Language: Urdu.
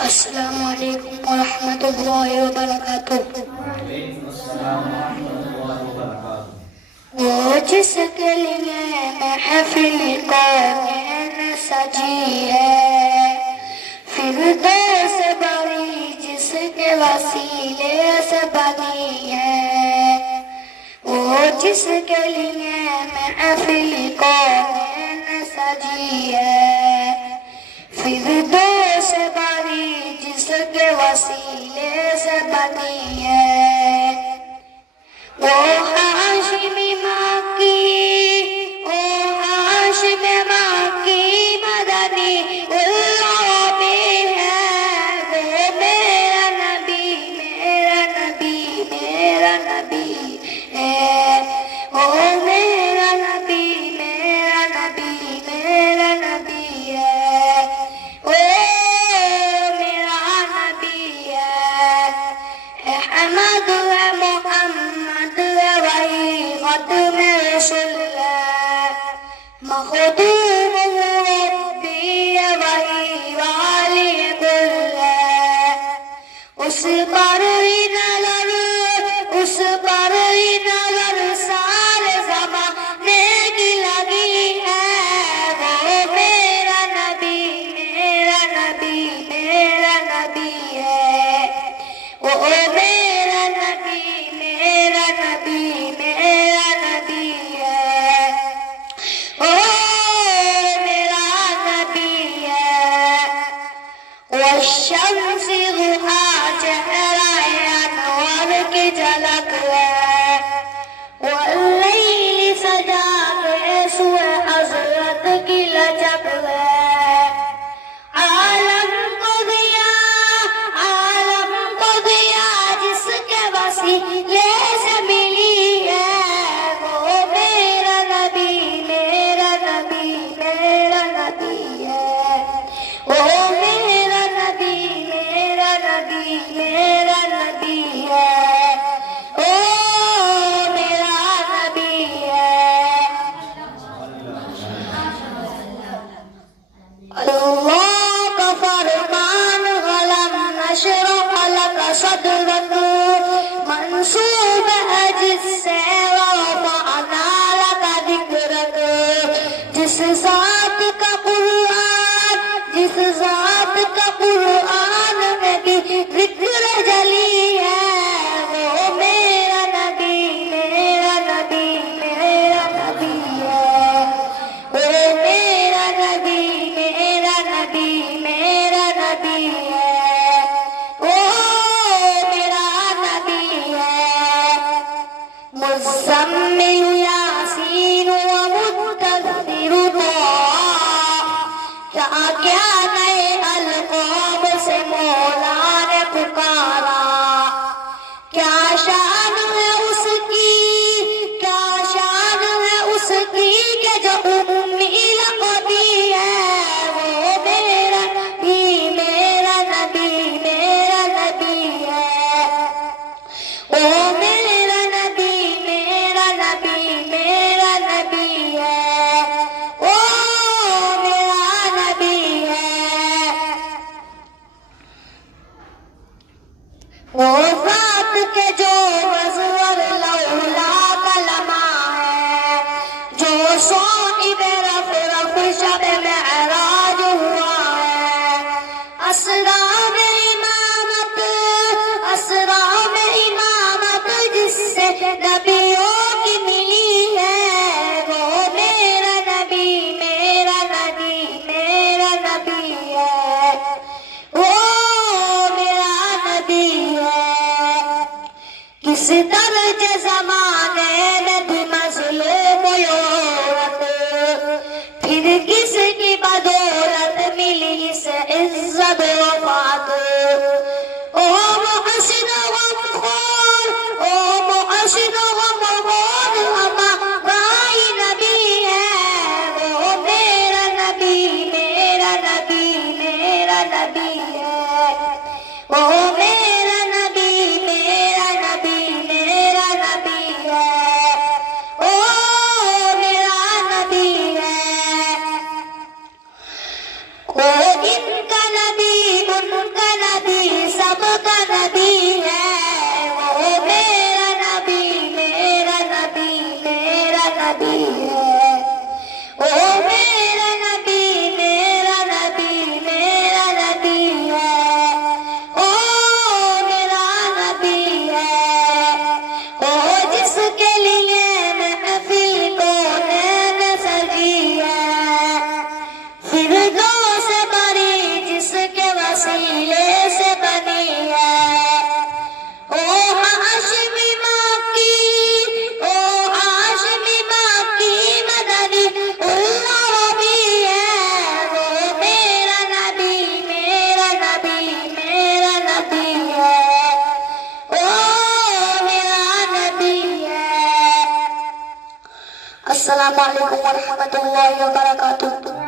السلام علیکم ورحمۃ اللہ وبرکاتہ۔ وہ جس کے لیے محفل کون سجی ہے، فردوس بری جس کے وسیلے سے بنی ہے، وہ جس کے لیے محفل کون سجی ہے، فردوس بری جس کے وسیلے سے بنی ہے، وہ ہاشمی ماں کی، وہ ہاشمی ماں کی مدنی اللہ میں ہے، وہ میرا نبی میرا نبی میرا نبی ہے، وہ میرا نبی میرا نبی میرا نبی ہے، وہ میرا نبی ہے، احمد ہے محمد ہے وہی ختم رسول ہے، مخدوم ربی ہے وہی والی کل ہے، اس پر ہی نظر، اس پر ہی نظر سارے زمانے کی لگی ہے، وہ میرا نبی میرا نبی میرا نبی ہے، وہ میرا نبی میرا نبی میرا نبی ہے، وہ میرا نبی ہے، والشمس ضحا چہرہ انوار کی جھلک ہے، واللیل سجا کے سوئے حضرت کی لچک ہے، عالم کو دیا جس کے وسیلے سے ملی ہے، وہ میرا نبی میرا نبی میرا نبی ہے، وہ میرا نبی میرا نبی میرا نبی ہے، وہ میرا نبی ہے، اللہ کا فرمان غلام نشرح لک صدرک، منصوب ہے جس سے ورفعنا لک ذکرک، جس ذات کا قرآن میں بھی ذکر جلی ہے، وہ میرا نبی میرا نبی میرا نبی ہے، وہ میرا نبی میرا نبی میرا نبی ہے، وہ میرا نبی ہے، مزمل یاسین و مدثر طه، کیا نئے القاب سے مولا نے پکارا، کیا شان ہے اس کی، کیا شان ہے اس کی کہ جو امی لقبی ہے، وہ میرا نبی میرا نبی میرا نبی ہے، وہ میرا نبی میرا نبی میرا نبی ہے، وہ میرا نبی ہے، وہ ذات کے جو مظہر لولا کلمہ ہے، جو صاحب رفرف شب معراج ہوا ہے، اسرا میں امامت، اسرا میں امامت جس سے نبیوں کی ملی ہے، وہ میرا نبی میرا نبی میرا نبی ہے، وہ میرا نبی ہے، کس درج زمانے میں بھی مظلوم عورت، پھر کس کی بدولت ملی اس عزت وفات، او محسن غمخور، او محسن غمخور ہمارا نبی ہے، وہ میرا نبی میرا نبی میرا نبی ہے، وہ میرا نبی میرا نبی میرا نبی ہے، وہ میرا نبی ہے، وہ ان کا نبی ان کا نبی ہے، او میرا نبی میرا نبی میرا نبی ہے، او میرا نبی ہے، او جس کے لیے محفل کونین سجی ہے، فردوس بری جس کے وسیلے سے بنی ہے، او ہاشمی ماں کی، او ہاشمی ماں کی مدنی اللہ بھی ہے، وہ میرا نبی میرا نبی میرا نبی ہے، او میرا نبی ہے۔ السلام علیکم ورحمۃ اللہ وبرکاتہ۔